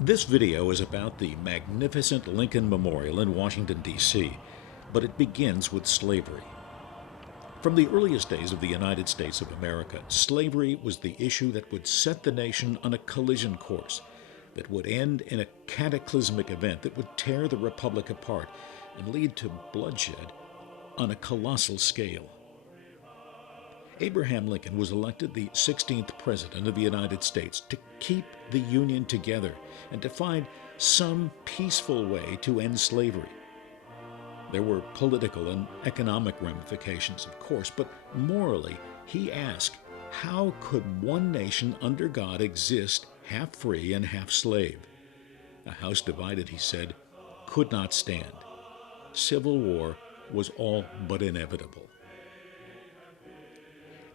This video is about the magnificent Lincoln Memorial in Washington, D.C., but it begins with slavery. From the earliest days of the United States of America, slavery was the issue that would set the nation on a collision course, that would end in a cataclysmic event that would tear the republic apart and lead to bloodshed on a colossal scale. Abraham Lincoln was elected the 16th President of the United States to keep the Union together and to find some peaceful way to end slavery. There were political and economic ramifications, of course, but morally, he asked, how could one nation under God exist half free and half slave? A house divided, he said, could not stand. Civil war was all but inevitable.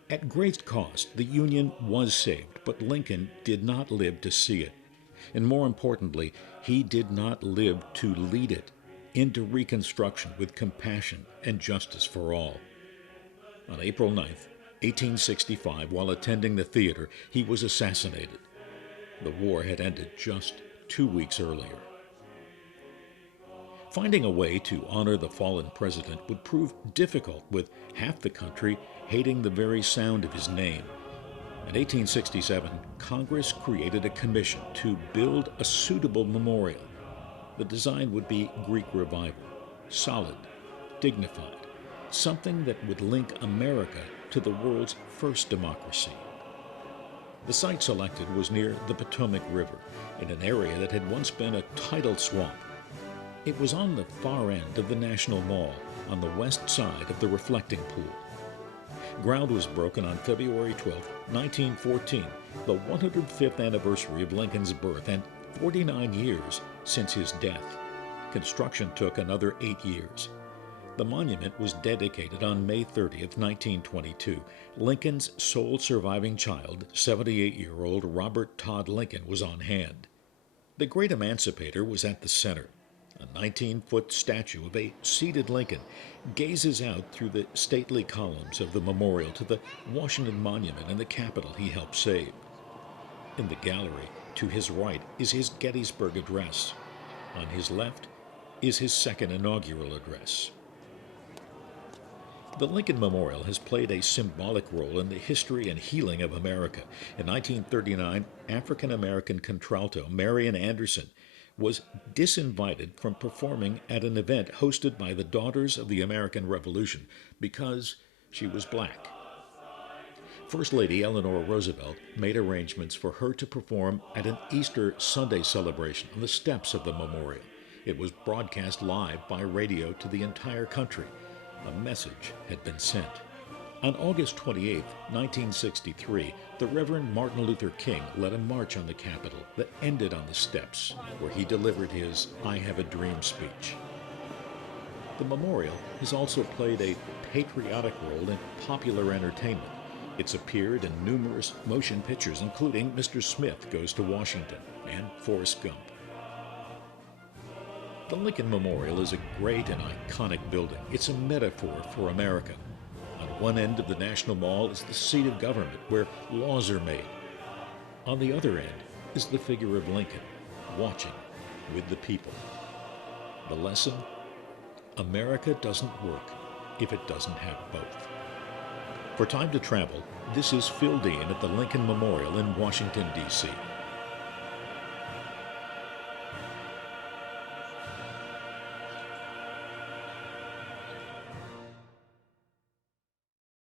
At great cost, the Union was saved, but Lincoln did not live to see it. And more importantly, he did not live to lead it into Reconstruction with compassion and justice for all. On April 9th, 1865, while attending the theater, he was assassinated. The war had ended just 2 weeks earlier. Finding a way to honor the fallen president would prove difficult, with half the country hating the very sound of his name. In 1867, Congress created a commission to build a suitable memorial. The design would be Greek Revival, solid, dignified, something that would link America to the world's first democracy. The site selected was near the Potomac River, in an area that had once been a tidal swamp. It was on the far end of the National Mall, on the west side of the reflecting pool. Ground was broken on February 12, 1914, the 105th anniversary of Lincoln's birth and 49 years since his death. Construction took another 8 years. The monument was dedicated on May 30, 1922. Lincoln's sole surviving child, 78-year-old Robert Todd Lincoln, was on hand. The great emancipator was at the center. A 19-foot statue of a seated Lincoln gazes out through the stately columns of the memorial to the Washington Monument and the Capitol he helped save. In the gallery, to his right, is his Gettysburg Address. On his left is his second inaugural address. The Lincoln Memorial has played a symbolic role in the history and healing of America. In 1939, African-American contralto Marian Anderson was disinvited from performing at an event hosted by the Daughters of the American Revolution because she was black. First Lady Eleanor Roosevelt made arrangements for her to perform at an Easter Sunday celebration on the steps of the memorial. It was broadcast live by radio to the entire country. A message had been sent. On August 28, 1963, the Reverend Martin Luther King led a march on the Capitol that ended on the steps, where he delivered his I Have a Dream speech. The memorial has also played a patriotic role in popular entertainment. It's appeared in numerous motion pictures, including Mr. Smith Goes to Washington and Forrest Gump. The Lincoln Memorial is a great and iconic building. It's a metaphor for America. On one end of the National Mall is the seat of government, where laws are made. On the other end is the figure of Lincoln, watching with the people. The lesson? America doesn't work if it doesn't have both. For Time to Travel, this is Phil Dean at the Lincoln Memorial in Washington, D.C.